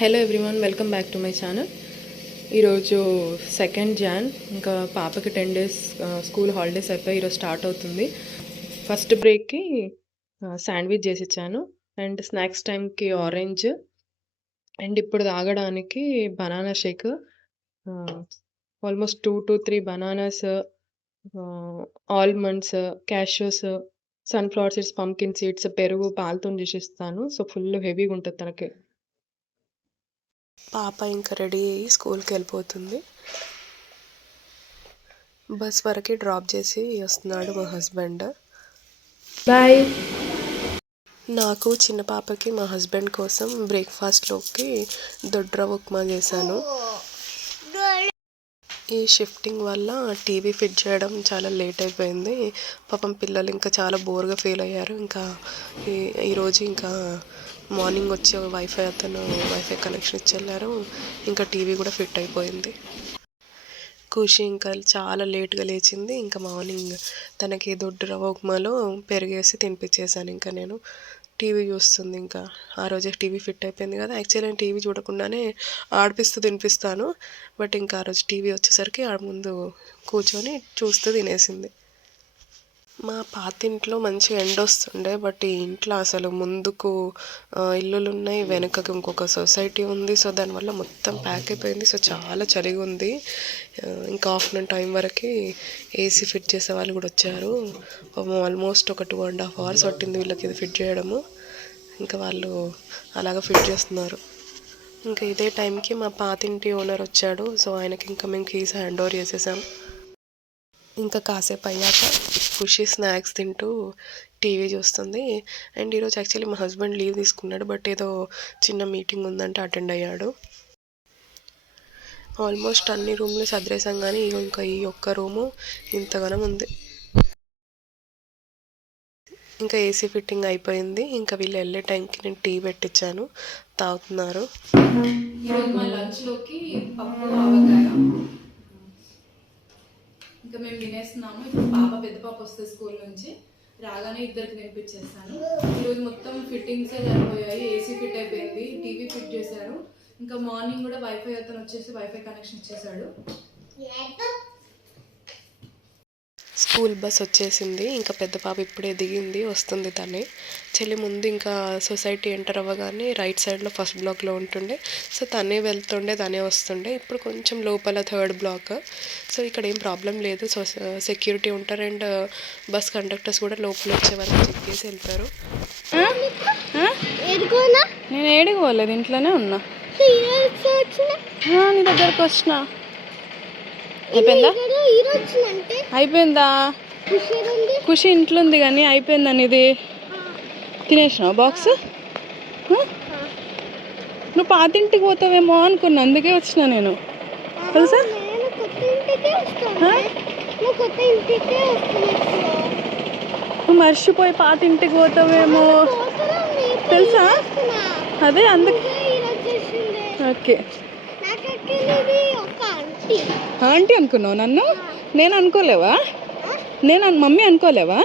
Hello everyone, welcome back to my channel. ఈరోజు 2nd Jan, ఇంకా పాపకి 10 days స్కూల్ హాలిడేస్ అయిపోయి ఈరోజు స్టార్ట్ అవుతుంది. ఫస్ట్ బ్రేక్కి శాండ్విచ్ చేసి ఇచ్చాను అండ్ స్నాక్స్ టైంకి ఆరెంజ్ అండ్ ఇప్పుడు తాగడానికి banana shake. Almost 2 to 3 bananas, almonds, cashews, sunflower seeds, pumpkin seeds, పెరుగు, పాలతో చేసి ఇస్తాను. సో ఫుల్ హెవీగా ఉంటుంది తనకి. పాప ఇంకా రెడీ అయ్యి స్కూల్కి వెళ్ళిపోతుంది. బస్ వరకు డ్రాప్ చేసి వస్తున్నాడు మా హస్బెండ్. బాయ్. నాకు చిన్న పాపకి మా హస్బెండ్ కోసం బ్రేక్ఫాస్ట్లోకి దొడ్రవ్వ ఉప్మా చేశాను. ఈ షిఫ్టింగ్ వల్ల టీవీ ఫిట్ చేయడం చాలా లేట్ అయిపోయింది. పాపం పిల్లలు ఇంకా చాలా బోర్గా ఫీల్ అయ్యారు. ఇంకా ఈరోజు ఇంకా మార్నింగ్ వచ్చి వైఫై కనెక్షన్ ఇచ్చి వెళ్ళారు. ఇంకా టీవీ కూడా ఫిట్ అయిపోయింది. ఖుషి ఇంకా చాలా లేట్గా లేచింది. ఇంకా మార్నింగ్ తనకి దొడ్డు రవ్వ ఉప్మాలో పెరిగేసి తినిపించేసాను. ఇంకా నేను టీవీ చూస్తుంది. ఇంకా ఆ రోజే టీవీ ఫిట్ అయిపోయింది కదా. యాక్చువల్లీ నేను టీవీ చూడకుండానే ఆడిపిస్తూ తినిపిస్తాను. బట్ ఇంకా ఆ రోజు టీవీ వచ్చేసరికి ఆడ ముందు కూర్చొని చూస్తూ తినేసింది. మా పాతింట్లో మంచిగా ఎండ వస్తుండే, బట్ ఈ ఇంట్లో అసలు ముందుకు ఇల్లులు ఉన్నాయి, వెనుకకి ఇంకొక సొసైటీ ఉంది. సో దానివల్ల మొత్తం ప్యాక్ అయిపోయింది. సో చాలా చలిగా ఉంది. ఇంకా ఆఫ్టర్నూన్ టైం వరకు ఏసీ ఫిట్ చేసే వాళ్ళు కూడా వచ్చారు. ఆల్మోస్ట్ ఒక 2.5 hours పట్టింది వీళ్ళకి ఇది ఫిట్ చేయడము. ఇంకా వాళ్ళు అలాగ ఫిట్ చేస్తున్నారు. ఇంకా ఇదే టైంకి మా పాతింటి ఓనర్ వచ్చాడు. సో ఆయనకి ఇంకా మేము కీస్ హ్యాండ్ ఓవర్ చేసేసాం. ఇంకా కాసేపు అయ్యాక ఖుషి స్నాక్స్ తింటూ టీవీ చూస్తుంది. అండ్ ఈరోజు యాక్చువల్లీ మా హస్బెండ్ లీవ్ తీసుకున్నాడు, బట్ ఏదో చిన్న మీటింగ్ ఉందంటే అటెండ్ అయ్యాడు. ఆల్మోస్ట్ అన్ని రూమ్లు సదిరేసాం, కానీ ఇంకా ఈ ఒక్క రూము ఇంతగానం ఉంది. ఇంకా ఏసీ ఫిట్టింగ్ అయిపోయింది. ఇంకా వీళ్ళు వెళ్ళే టైంకి నేను టీ పెట్టించాను, తాగుతున్నారు. ఈరోజు మా లంచ్లోకి పప్పు ఆవకాయ ఇంకా మేము తినేస్తున్నాము. ఇప్పుడు పెద్ద పాప వస్తే స్కూల్ నుంచి రాగానే ఇద్దరికి తినిపించేస్తాను. ఈరోజు మొత్తం ఫిట్టింగ్సే సరిపోయాయి. ఏసీ ఫిట్ అయిపోయింది, టీవీ ఫిట్ చేశారు. ఇంకా మార్నింగ్ కూడా వైఫై అతను వచ్చేసి వైఫై కనెక్షన్ ఇచ్చేసాడు. స్కూల్ బస్ వచ్చేసింది. ఇంకా పెద్ద పాప ఇప్పుడే దిగింది, వస్తుంది తనే. చెల్లి ముందు ఇంకా సొసైటీ ఎంటర్ అవ్వగానే రైట్ సైడ్లో ఫస్ట్ బ్లాక్లో ఉంటుండే. సో తనే వెళ్తుండే, తనే వస్తుండే. ఇప్పుడు కొంచెం లోపల 3rd block. సో ఇక్కడ ఏం ప్రాబ్లం లేదు. సో సెక్యూరిటీ ఉంటారు అండ్ బస్ కండక్టర్స్ కూడా లోపల వచ్చే వరకు చెక్ చేసి వెళ్తారు. నేను ఏడికి పోలేదు, ఇంట్లోనే ఉన్నా. నీ దగ్గరకు వచ్చిన. అయిపోయిందా? ఖుషి ఇంట్లో ఉంది కానీ అయిపోయిందని. ఇది తినేసినావు బాక్స్? నువ్వు పాతింటికి పోతావేమో అనుకున్నా, అందుకే వచ్చిన నేను. తెలుసా? నువ్వు మర్చిపోయి పాతింటికి పోతావేమో తెలుసా? అదే అందుకే. ఓకే, ఆంటీ అనుకున్నావు నన్ను? నేను అనుకోలేవా? నేను మమ్మీ అనుకోలేవా?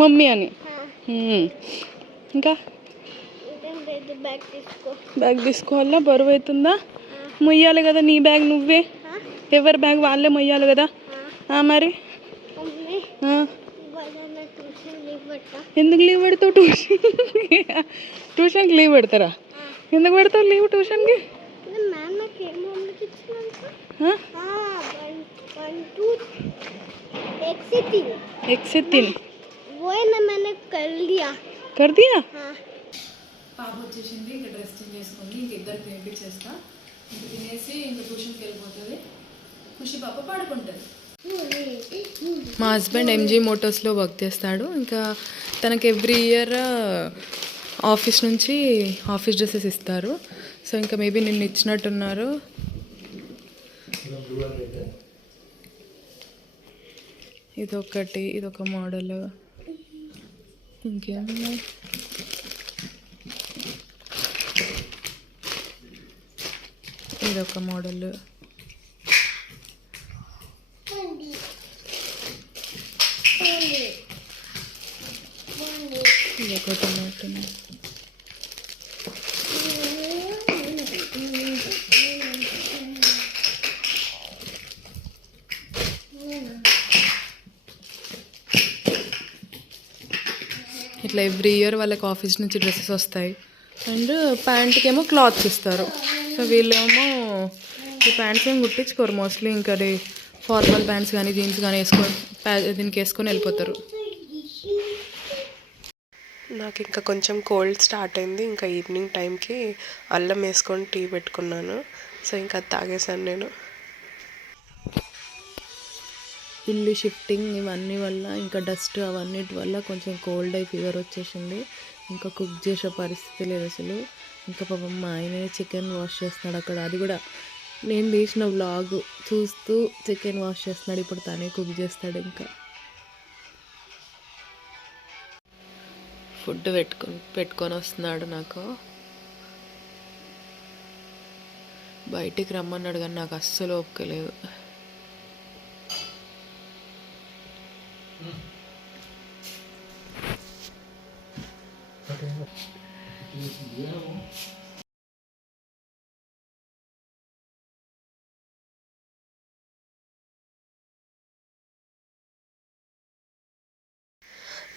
మమ్మీ అని. ఇంకా బ్యాగ్ తీసుకోవాలా? బరువు అవుతుందా? మొయ్యాలి కదా నీ బ్యాగ్ నువ్వే. ఎవరి బ్యాగ్ వాళ్ళే మొయ్యాలి కదా. మరి ఎందుకు లీవ్ పెడతావు? ట్యూషన్కి లీవ్ పెడతారా? ఎందుకు పెడతావు లీవ్ ట్యూషన్కి? कर दिया. పాప వచ్చేసింది, ఇంకా డ్రెస్ చేంజ్ చేసుకుంది. ఇంక ఇద్దరికి తినిపించేస్తా. ఇంక తినేసి ఇంకా ట్యూషన్కి వెళ్ళిపోతుంది. ఖుషి పాప పడుకుంటుంది. మా హస్బెండ్ ఎంజీ మోటార్స్లో వర్క్ చేస్తాడు. ఇంకా తనకి ఎవ్రీ ఇయర్ ఆఫీస్ నుంచి ఆఫీస్ డ్రెస్సెస్ ఇస్తారు. సో ఇంకా మేబీ నిన్ను ఇచ్చినట్టున్నారు. ఇదొకటి, ఇదొక మోడల్. ఇంకేమన్నా ఇదొక మోడల్. ఇదొకటి ఉన్నట్టుంది. ఇట్లా ఎవ్రీ ఇయర్ వాళ్ళకి ఆఫీస్ నుంచి డ్రెస్సెస్ వస్తాయి అండ్ ప్యాంట్కి ఏమో క్లాత్స్ ఇస్తారు. సో వీళ్ళేమో ఈ ప్యాంట్స్ ఏమి కుట్టించుకోరు మోస్ట్లీ, ఇంకా అది ఫార్మల్ ప్యాంట్స్ కానీ జీన్స్ కానీ దీనికి వేసుకొని వెళ్ళిపోతారు. నాకు ఇంకా కొంచెం కోల్డ్ స్టార్ట్ అయింది. ఇంకా ఈవినింగ్ టైంకి అల్లం వేసుకొని టీ పెట్టుకున్నాను. సో ఇంకా అది తాగేసాను నేను. ఇల్లు షిఫ్టింగ్ ఇవన్నీ వల్ల, ఇంకా డస్ట్ అవన్నిటి వల్ల కొంచెం కోల్డ్ అయి ఫీవర్ వచ్చేసింది. ఇంకా కుక్ చేసే పరిస్థితి లేదు అసలు. ఇంకా పాపం మా ఆయనే చికెన్ వాష్ చేస్తున్నాడు అక్కడ. అది కూడా నేను తీసిన వ్లాగ్ చూస్తూ చికెన్ వాష్ చేస్తున్నాడు. ఇప్పుడు తనే కుక్ చేస్తాడు. ఇంకా ఫుడ్ పెట్టుకొని వస్తున్నాడు. నాకు బయటికి రమ్మన్నాడు కానీ నాకు అస్సలు ఒప్పుకోలేదు.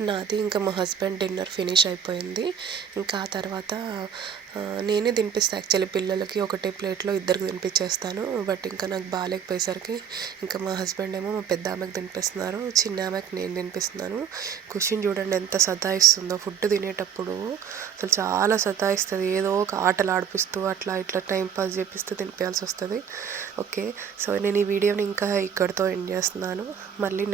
నాది ఇంకా మా హస్బెండ్ డిన్నర్ ఫినిష్ అయిపోయింది. ఇంకా ఆ తర్వాత నేనే తినిపిస్తాను యాక్చువల్లీ పిల్లలకి. ఒకటే ప్లేట్లో ఇద్దరికి తినిపించేస్తాను. బట్ ఇంకా నాకు బాగాలేకపోయేసరికి ఇంకా మా హస్బెండ్ ఏమో మా పెద్ద ఆమెకు తినిపిస్తున్నారు, చిన్న ఆమెకు నేను తినిపిస్తున్నాను. ఖుషిని చూడండి ఎంత సతాయిస్తుందో ఫుడ్ తినేటప్పుడు. అసలు చాలా సతాయిస్తుంది. ఏదో ఒక ఆటలు ఆడిపిస్తూ అట్లా ఇట్లా టైంపాస్ చేపిస్తూ తినిపించాల్సి వస్తుంది. ఓకే, సో నేను ఈ వీడియోని ఇంకా ఇక్కడితో ఎండ్ చేస్తున్నాను. మళ్ళీ